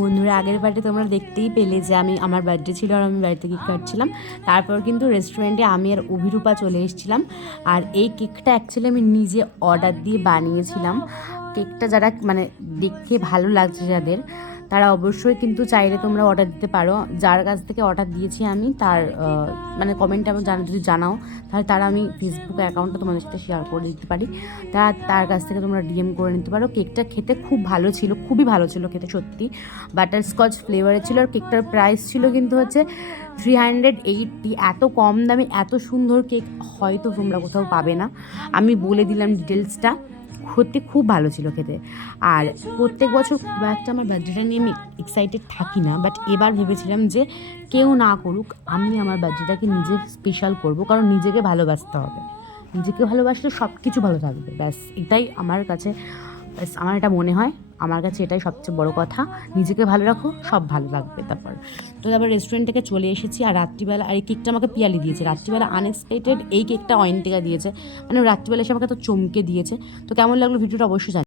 বন্ধুরা আগের বার্থডে তোমরা দেখতেই পেলে যে আমার বার্থডে ছিল আর আমি বাড়িতে কেক কাটছিলাম। তারপর কিন্তু রেস্টুরেন্টে আমি আর অভিরূপা চলে এসেছিলাম। আর এই কেকটা অ্যাকচুয়ালি আমি নিজে অর্ডার দিয়ে বানিয়েছিলাম। কেকটা যারা মানে দেখে ভালো লাগছে যাদের, তারা অবশ্যই কিন্তু চাইলে তোমরা অর্ডার দিতে পারো। যার কাছ থেকে অর্ডার দিয়েছি আমি তার মানে কমেন্টে আমি যদি জানাও, তাহলে তারা আমি ফেসবুক অ্যাকাউন্টটা তোমাদের সাথে শেয়ার করে দিতে পারি। তার কাছ থেকে তোমরা ডিএম করে নিতে পারো। কেকটা খেতে খুব ভালো ছিল, খুবই ভালো ছিল খেতে সত্যি। বাটারস্কচ ফ্লেভারের ছিল আর কেকটার প্রাইস ছিল কিন্তু হচ্ছে 380। এত কম দামে এত সুন্দর কেক হয়তো তোমরা কোথাও পাবে না। আমি বলে দিলাম ডিটেলসটা। সত্যি খুব ভালো ছিল খেতে। আর প্রত্যেক বছর খুব একটা আমার বার্থডেটা নিয়ে আমি এক্সাইটেড থাকি না, বাট এবার ভেবেছিলাম যে কেউ না করুক, আমি আমার বার্থডেটাকে নিজে স্পেশাল করব, কারণ নিজেকে ভালোবাসতে হবে। নিজেকে ভালোবাসলে সব কিছু ভালো থাকবে। ব্যাস এটাই আমার কাছে, ব্যাস আমার এটা মনে হয়, আমার কাছে এটাই সবচেয়ে বড় কথা। নিজেকে ভালো রাখো, সব ভালো লাগবে। তারপর রেস্টুরেন্ট থেকে চলে এসেছি। আর রাত্রিবেলা আর এই কেকটা আমাকে পিয়ালি দিয়েছে রাত্রিবেলা, আনএক্সপেক্টেড এই কেকটা অয়ন্তিকা দিয়েছে। মানে রাত্রিবেলা এসে আমাকে তো চমকে দিয়েছে। তো কেমন লাগলো ভিডিওটা অবশ্যই জানি।